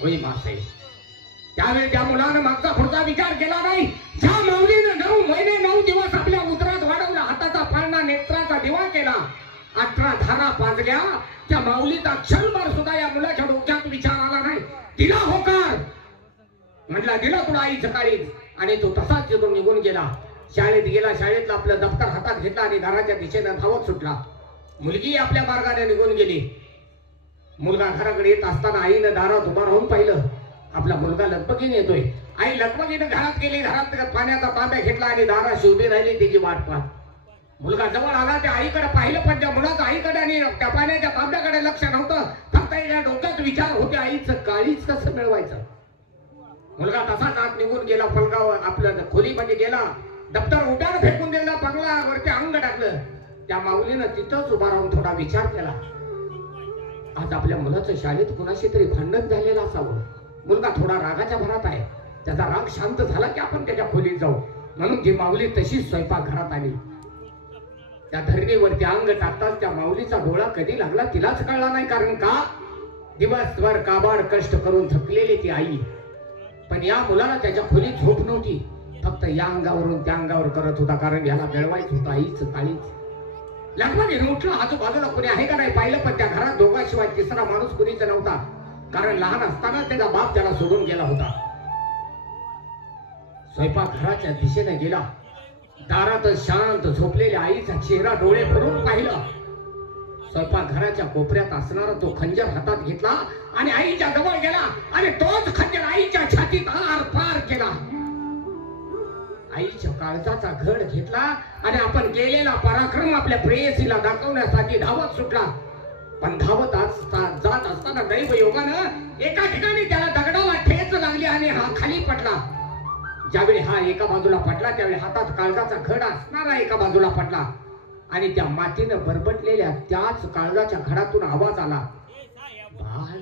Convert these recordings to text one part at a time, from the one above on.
होई मासाहेब, त्यावेळी त्या मुलानं मागचा पुढचा विचार केला नाही. ज्या माऊलीनं 9 महिने 9 दिवस आपल्या उदरात वाढवला, हाताचा पाळणा नेत्राचा दिवा केला, 18 धारा पाजल्या, त्या माऊलीचा क्षणभर सुद्धा या मुलाच्या डोक्यात विचार आला नाही. तिला होकार म्हटला, दिला तुला आई सकाळी, आणि तो तसाच तिथून निघून गेला. शाळेत गेला, शाळेतलं आपलं दप्तर हातात घेतला आणि घराच्या दिशेनं धावत सुटला. मुलगी आपल्या मार्गाने निघून गेली. मुलगा घराकडे येत असताना आईनं दारात उभा राहून पाहिलं, आपला मुलगा लगबगीने येतोय. आई लगबगीने घरात गेली, घरात पाण्याचा तांब्या घेतला आणि दारात उभी राहिली त्याची वाट पाहत. मुलगा जवळ आला, त्या आईकडे पाहिलं, पण त्या मुलाचं आईकडे आणि त्या पाण्याच्या तांब्याकडे लक्ष नव्हतं. फक्त या डोक्यात विचार होते, आईचं काळीच कसं मिळवायचं. मुलगा तसाच आत निघून गेला, पलंगावर आपल्या खोलीमध्ये गेला, दप्तर उड्यावर फेकून दिला, पलंगावरती अंग टाकलं. त्या माऊलीनं तिथंच उभा राहून थोडा विचार केला, आज आपल्या मुलाचं शाळेत कुणाशी तरी भांडण झालेलं असावं. मुलगा थोडा रागाच्या भरात आहे, त्याचा राग शांत झाला की आपण त्याच्या खोलीत जाऊ. म्हणून ती माऊली तशीच स्वयंपाक घरात आली. त्या धरणीवरती अंग टाकताच त्या माऊलीचा डोळा कधी लागला तिलाच कळला नाही. कारण का, दिवसभर काबाड कष्ट करून थकलेली ती आई, पण या मुलाला त्याच्या खोलीत झोप नव्हती. फक्त या अंगावरून त्या अंगावर करत होता, कारण याला मिळवायचं होतं आईच काळीच. लगबगीने उठला, आजूबाजूला कोणी आहे का नाही पाहिलं, पण त्या घरात दोघांशिवाय तिसरा माणूस कुणीच नव्हता. कारण लहान असताना त्याचा बाप त्याला सोडून गेला होता. स्वयंपाक घराच्या दिशेने गेला, दारात शांत झोपलेल्या आईचा चेहरा डोळे भरून पाहिलं. स्वयंपाक घराच्या कोपऱ्यात असणारा तो खंजर हातात घेतला आणि आईच्या जवळ गेला आणि तोच खंजर आईच्या छातीत आर पार केला. आईच्या काळजाचा घड घेतला आणि आपण केलेला पराक्रम आपल्या प्रेयसीला दाखवण्यासाठी धावत सुटला. पण धावत जात असताना दैव योगानं एका ठिकाणी त्याला दगडाला ठेच लागली आणि हा खाली पडला. ज्यावेळी हा एका बाजूला पडला, त्यावेळी हातात काळजाचा घड असणारा एका बाजूला पडला आणि त्या मातीनं बरबटलेल्या त्याच काळजाच्या घडातून आवाज आला, बाळ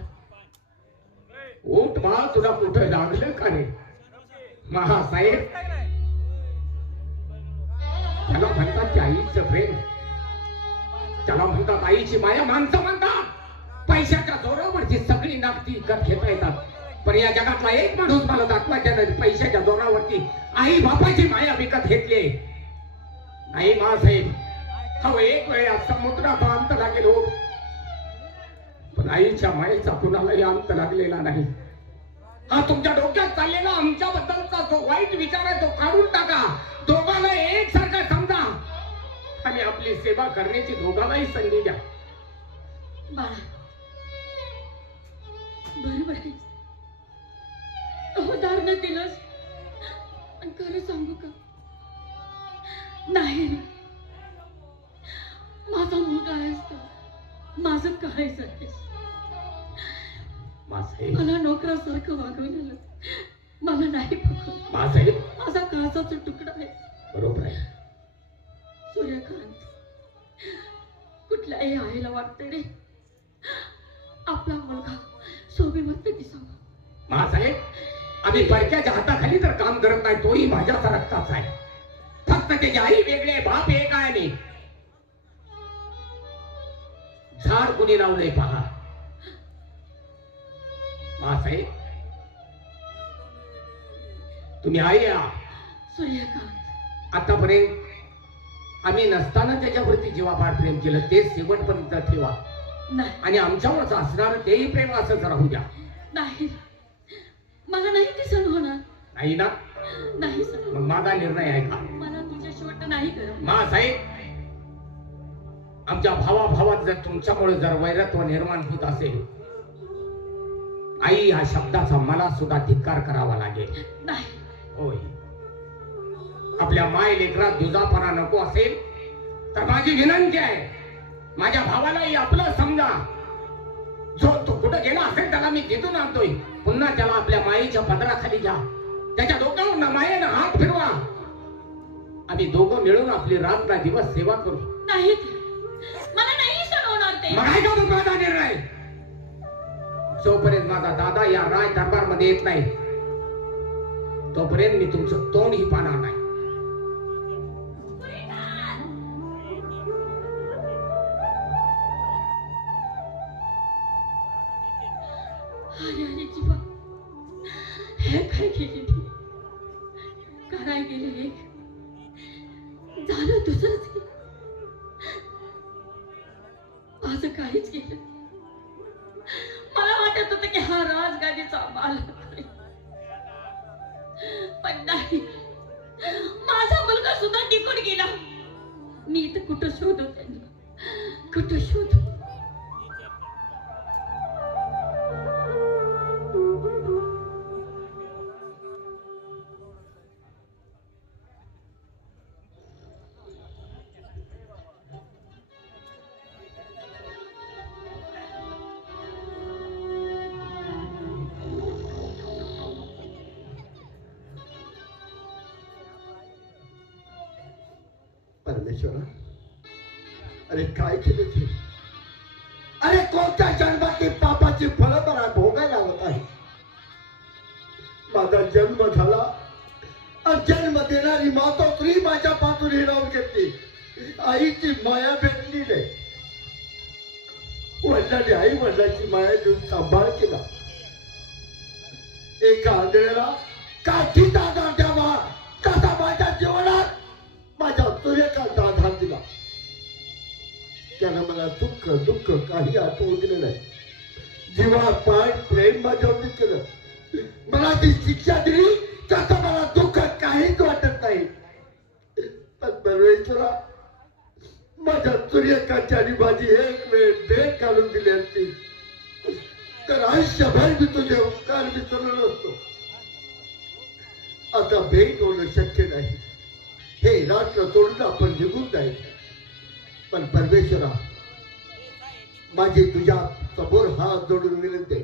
उठ बाळ, तुला कुठं लागलं का रे? महासाहेब, त्याला म्हणतात आईचं प्रेम, त्याला म्हणतात आईची माया. माणसं म्हणतात पैशाच्या जोरावरची सगळी नागती विकत घेता येतात, पण या जगातला एक माणूस मला दाखवा त्यानं पैशाच्या जोरावरती आई बापाची माया विकत घेतली नाही. मासाहेब, हा एक वेळ समुद्राचा अंत लागेल हो, पण आईच्या मायेचा कुणालाही अंत लागलेला नाही. हा तुमच्या डोक्यात चाललेला आमच्याबद्दलचा जो वाईट विचार आहे तो काढून टाका. दोघांना एकसारखा समजा आणि आपली सेवा करण्याची दोघांनाही संधी द्या. बरोबर आहे, उदाहरण दिलंस, पण खरं सांगू का, नाही, माझा मुलगा आहेस का, माझं काय आहेस. मला नोकरासारखं वागवलेलं मला नाही पकडत. माझा काळजाचा तुकडा आहे. बरोबर आहे सूर्यकांत, कुठल्याही आईला वाटते रे आपला मुलगा शोभेवंत दिसावा. महासाहेब, आम्ही परक्याच्या हाताखाली तर काम करत नाही, तोही माझ्याचा रक्ताचा आहे. फक्त त्याची आई वेगळे, बाप एक आहे. आणि झाड कुणी लावलंय पहा. महासाहेब, तुम्ही आई या. सूर्यकांत, आतापर्यंत आम्ही नसताना त्याच्यावरती जीवापाड प्रेम केलं, ते शेवटपर्यंत ठेवा आणि आमच्यावरच असणार तेही प्रेम असंच राहू द्या. नाही, मला नाही ते सण होणार. नाही ना? नाही सर. मग माझा निर्णय आहे का? मला तुझ्याशिवाय तर नाही करत. महासाहेब, आमच्या भावाभावात जर तुमच्यामुळे जर वैरत्व निर्माण होत असेल, आई या शब्दाचा मला सुद्धा धिक्कार करावा लागेल. नाही. होय, आपल्या माय लेकरात दुजापणा नको असेल तर माझी विनंती आहे, माझ्या भावालाही आपलं समजा. जो तो कुठं गेला असेल त्याला मी तिथून आणतोय, पुन्हा त्याला आपल्या मायेच्या पदराखाली घ्या, त्याच्या डोक्यावर मायेनं हात फिरवा. आम्ही दोघं मिळून आपली रात ना दिवस सेवा करू. नाही, मला नाही सण होणार ते. मग आहे का मग माझा निर्णय? जोपर्यंत माझा दादा या राज दरबार मध्ये येत नाही तोपर्यंत मी तुमचं तोंडही पाहणार नाही. अरे जीवा हे काय केली ती कराय गेले एक झालं दुसरंच केलं. माझं काहीच केलं. मला वाटत होतं की हा राजगादीचा मालक आहे. पण नाही, माझा मुलगा सुद्धा निघून गेला. मी इथं कुठं शोधू त्यांना, कुठं शोधू. परमेश्वरा, अरे काय केलं ते? अरे कोणत्या जन्मातील पापाची फळं मला भोगायला लागत आहे. माझा जन्म झाला आणि जन्म देणारी मातोश्री माझ्यापासून हिरावून घेतली. आईची माया भेटली नाही. वडिलांनी आई वडिलांची माया देऊन सांभाळ केला. एका आंधळ्याला काठीचा आधार द्यावा तसा माझ्या जीवनात माझ्या सूर्यकांत आधार दिला. त्यानं मला दुःख दुःख काही आठवून दिलं नाही. जीवा पाय प्रेम माझ्यावरती केलं. मला जी शिक्षा दिली त्याचं मला दुःख काहीच वाटत नाही. पण परमेश्वरा, माझ्या सूर्यकांतची आणि माझी एक वेळ भेट घालून दिली असती तर आयुष्यभर मी तुझे उपकार विसरलो नसतो. आता भेट होणं शक्य नाही. हे राष्ट्र सोडून आपण निघून जायचं. पण परमेश्वरा, माझी तुझ्या समोर हात जोडून विनंती,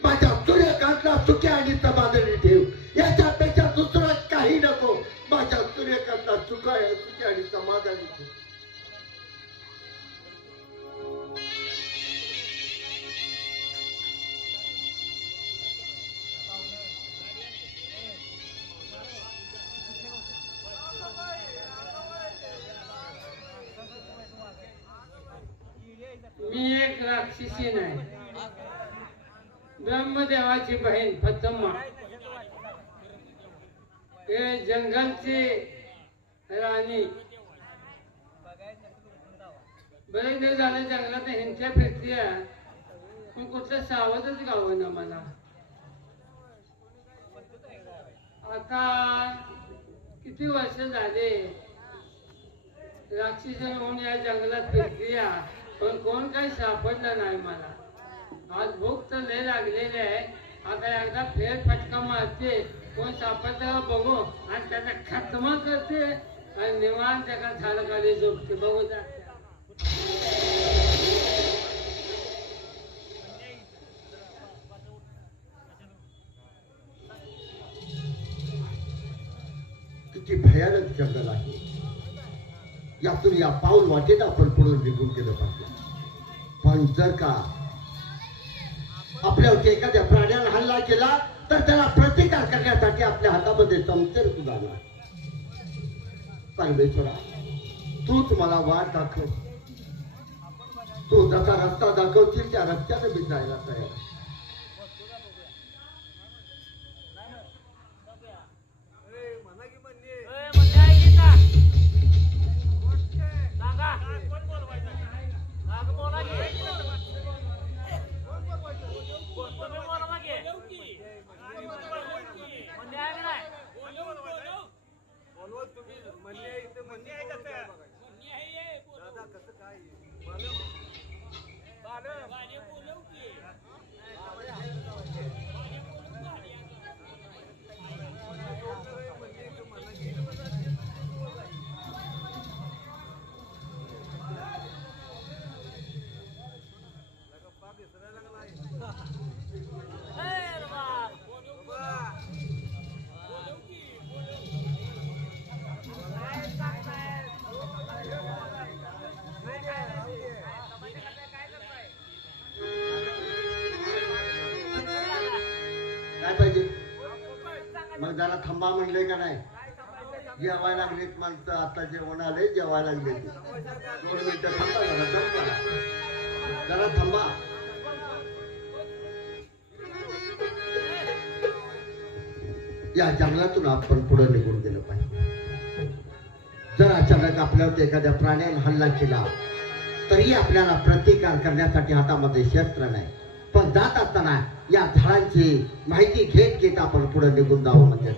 माझ्या सूर्यकांतला सुखी आणि समाधानी ठेव. याच्यापेक्षा दुसरं काही नको. माझ्या सूर्यकांतला सुखी आणि समाधानी ठेव. मी एक राक्षसी नाही, ब्रह्मदेवाची बहीण फतम्मा. हे जंगलची राणी. बरेच दिवस झाले जंगलात हिंडत्या फिरत्या, पण कुठलं सावधच गावं ना मला. आता किती वर्ष झाले राक्षस म्हणून या जंगलात फिरत्या, पण कोण काही सापडलं नाही मला. आज भूक तर लय लागलेली आहे. आता एकदा फेर फटका मारते, कोण सापडलं बघू आणि त्याचा खात्मा करते आणि निवांत त्याला झाडाखाली झोपते. बघू जा. किती भयानक जंगल आहे. यातून या पाऊल वाटेत आपण पुढे निघून गेलं पाहिजे. पण जर का आपल्यावरती एखाद्या प्राण्याला हल्ला केला तर त्याला प्रतिकार करण्यासाठी आपल्या हातामध्ये समतेर सुद्धा नाही. परमेश्वरा, तूच मला वाट दाखव. तू जसा रस्ता दाखवशील त्या रस्त्याने मी जायला तयार. काय पाहिजे मग? जरा थांबा म्हणले का नाही? जेवायला लागलेत माणसं. आता जेवण आले, जेवायला लागले. 2 मिनिटं थांबा, जरा थांबा. या जंगलातून आपण पुढे निघून गेलं पाहिजे. जर अचानक आपल्यावर एखाद्या प्राण्याने हल्ला केला तरी आपल्याला प्रतिकार करण्यासाठी हातामध्ये शस्त्र नाही, पण जात असताना या झाडांची माहिती घेत घेत आपण पुढे निघून जावं म्हणजे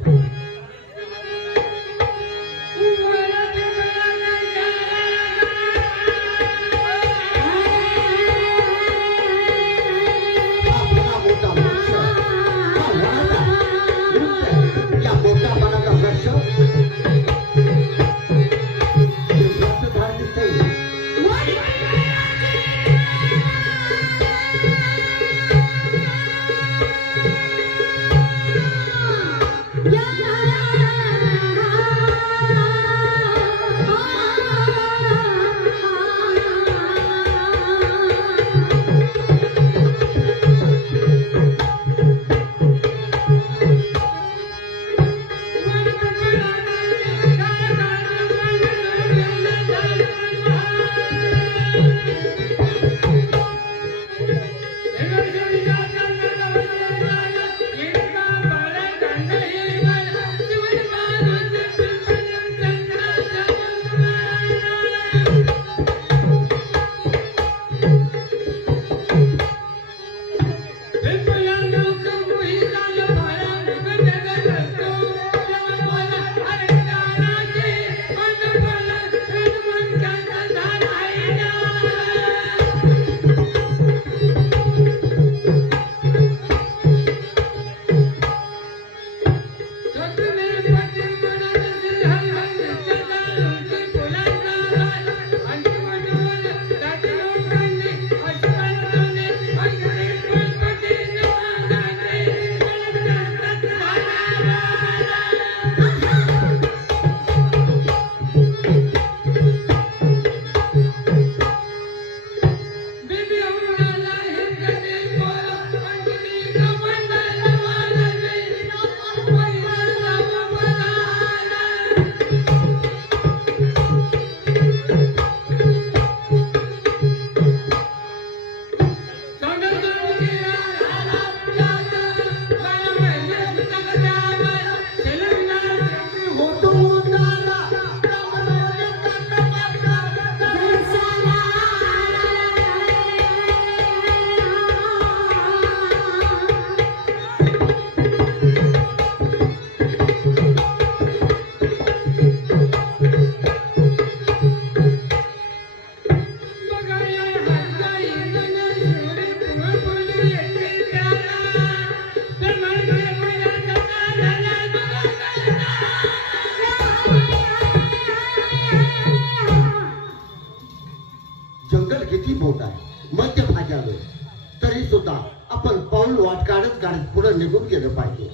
तरी सुद्धा आपण पाऊल वाट काढत पुढे निघून गेलं पाहिजे.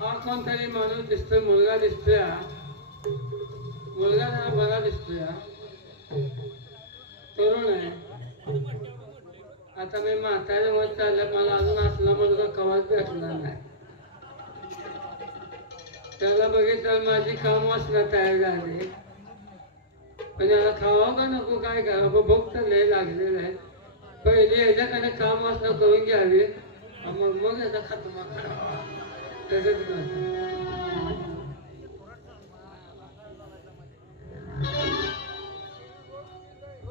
हा कोणतरी माणूस दिसतोय, मुलगा दिसतोय, मुलगा जरा बरा दिसतोय, तरुण आहे. आता मी म्हाताऱ्या वर चाललं, मला अजून असला मुलगा कवाच भेटणार नाही. त्याला बघितलं माझी काम वाचना तयार झाली, पण याला खावावं का नको काय करावं, भूक तर लय लागलेलं आहे. पहिले ह्याच्याकडे काम वाचना करून घ्यावी, मग याचा खात्मा करावा. तसंच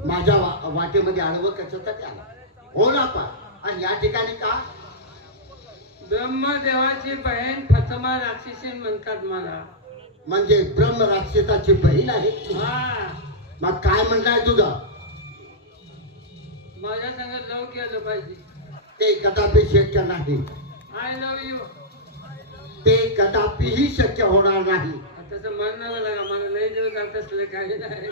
माझ्या वाटेमध्ये आडवं कशासाठी आला हो ना पा. आणि या ठिकाणी का ब्रह्मदेवाची बहीण फतमा राक्षसी म्हणतात मला. म्हणजे ब्रह्म राक्षसाची बहीण आहे. हा, मग काय म्हणणार तुझं? माझ्या संग लव केलं पाहिजे. ते कदापि शक्य नाही. I love you. ते कदापिही शक्य होणार नाही. तसं म्हणणं लागा, मला लय दिवस झालं तसलं काही नाही.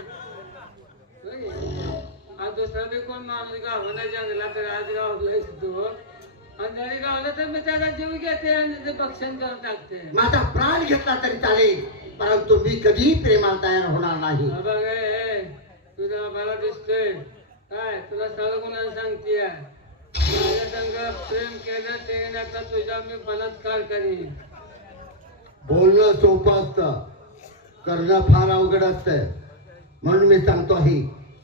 आज दुसरा बी कोण माणूस गावला जंगला तर आज गावलाय तो, आणि जरी गावलं तर मी त्याचा जीव घेते आणि ते भक्षण करून टाकते. माझा प्राण घेतला तरी चालेल, परंतु मी कधीही प्रेमाला तयार होणार नाही. बघ तुझा मला दिसतोय काय, तुला सगळं कोणाला सांगते. माझ्या संग प्रेम केलं ते आता तुझा मी बलात्कार करीन. बोलणं सोपं असतं, करणं फार अवघड असतं. म्हणून मी सांगतो आहे,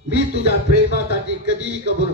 मी तुझ्या प्रेमासाठी कधीही कबूल